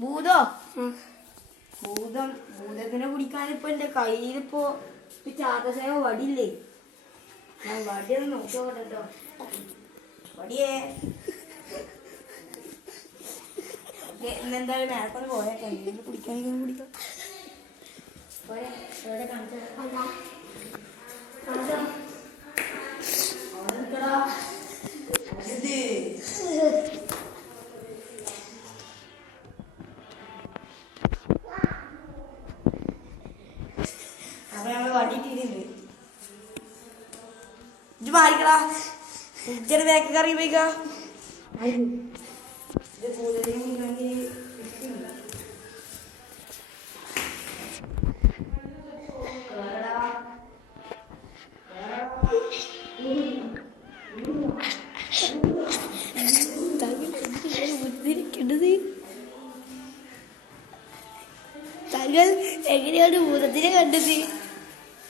ഭൂതോ ഭൂതത്തിനെ പിടിക്കാനിപ്പോ എന്റെ കയ്യിലിപ്പോ ചാത്തസേവ വടിയില്ലേ. ഞാൻ വടിയൊന്ന് നോക്കിയോട്ടെ കേട്ടോ. വടിയേ ഇന്നെന്തായാലും മേൽക്കൊന്ന് പോയേക്കാം. പിടിക്കാൻ പിടിക്കാം. എവിടെ കാണിച്ചാ അപ്പൊ ഞങ്ങള് വടിയിട്ടിട്ടുണ്ട്. ഇത് മാറിക്കടാ. ഇച്ചിരി വേക്ക കറി പോയിക്ക. ഇത് കൂടുതൽ താങ്കൾ എങ്ങനെയാണ് ഭൂതത്തിനെ കണ്ടത്?